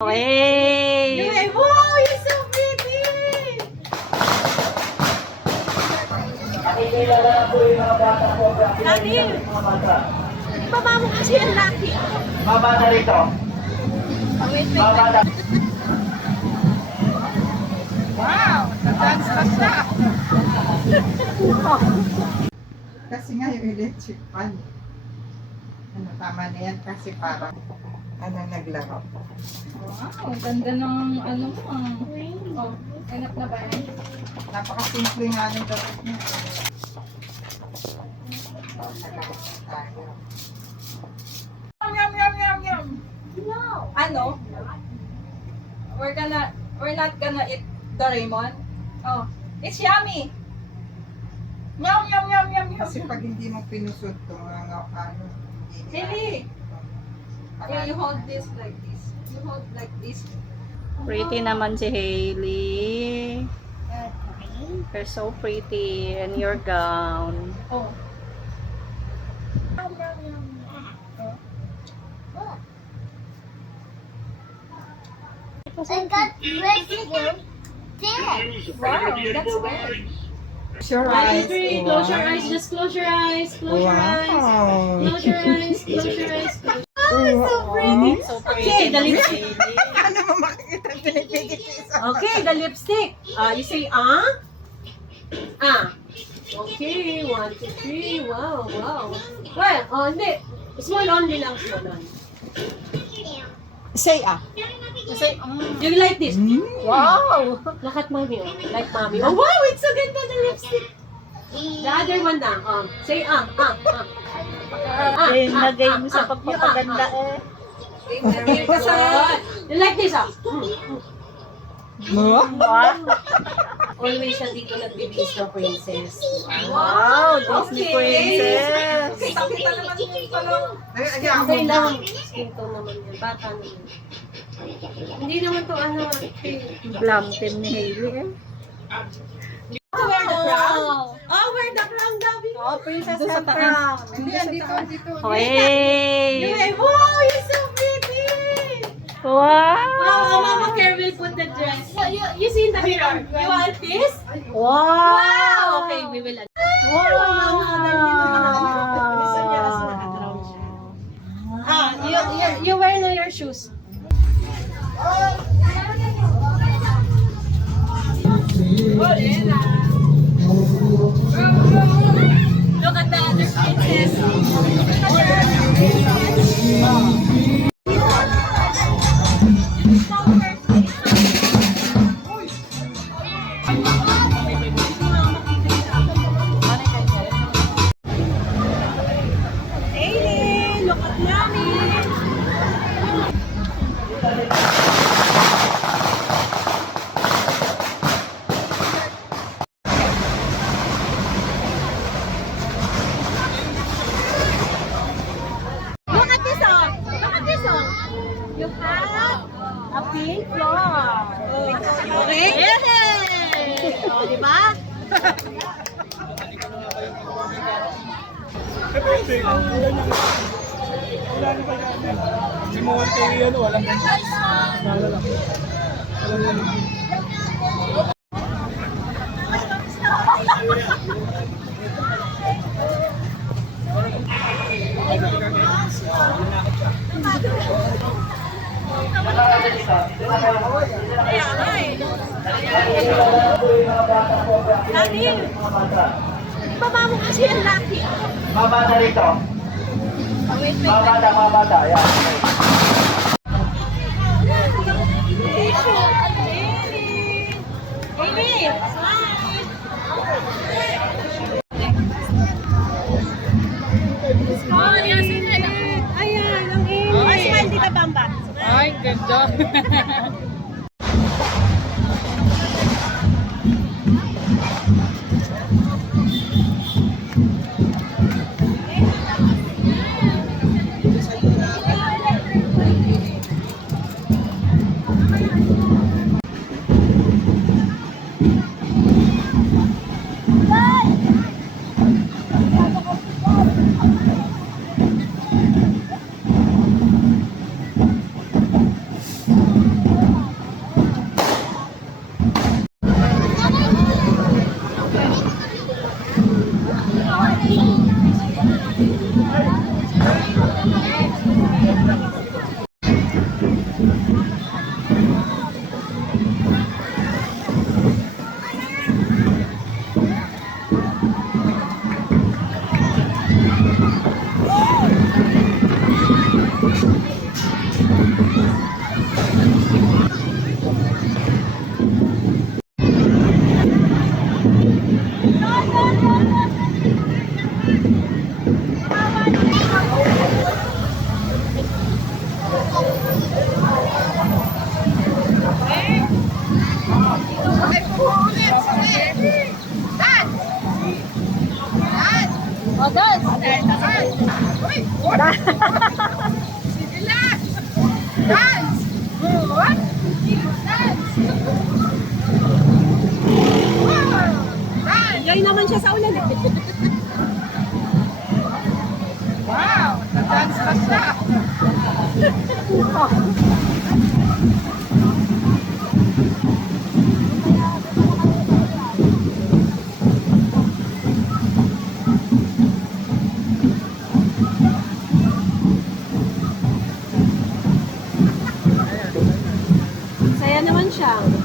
Hey! Wow, you're so pretty! Daddy, baba mo kasi yung laki. Baba na rito. Wait. Baba na. Wow, nag-dance pa siya. Kasi nga yung electric fan. Ano, tama na yan kasi parang naglaro. Wow, ganda ng ano mo. Oh, hanap na ba yan? Napakasimple nga ng dapat niya. Yum. Ano? We're not gonna eat the Raymond. Oh, it's yummy. Yum. Kasi pag hindi mo pinusot to, ano, Really? Yeah, you hold this like this. You hold like this. Pretty naman si Hailey. You're so pretty in your gown. Oh. I got breakfast there. Wow, that's good. Close your eyes. Close your eyes. Just close your eyes. Close your eyes. Wow. Close your eyes. Close your eyes. Close. So pretty. Okay, the lipstick. Ano mo makikita pinipigit isa? Okay, the lipstick. You say Okay, 1, 2, 3. Wow. Well, hindi. Small only lang. Small only. Say You like this? Wow! Look at mommy. Like mommy. Oh, wow, it's so ganda the lipstick. The other one na. Say Game na game sa pagpapaganda eh. Very good. You like this Always siya dito nagbibis ng princess. Wow, Disney princess. Kita naman yung talong. Okay lang. Skin tone naman yun. Bata naman. Hindi naman to Glam team ni Hailey eh. To wear the crown? Oh, wear the crown, Gabi. Oh, princess Sa and taas. crown. Hindi, dito. Hey! Wow, you're so pretty. Wow! Mama Care will put the dress. You see in the mirror. You want this? Wow! Okay, we will. You wear na your shoes. Look at the other princess. Hey, look at mommy. Look at this one. Look at this one. You have a pink floor. Okay? Yay! O, di ba? Daddy, baba mo kasi yung laki. Baba na rito. Wait. Baba na. Yan. Baby! Oh, yes, ayan, ang ingay. Oh, smile dito, Bamba. Ay, ganda. siya sa ulan eh. Wow! Nag-dance pa siya. Saya naman siya.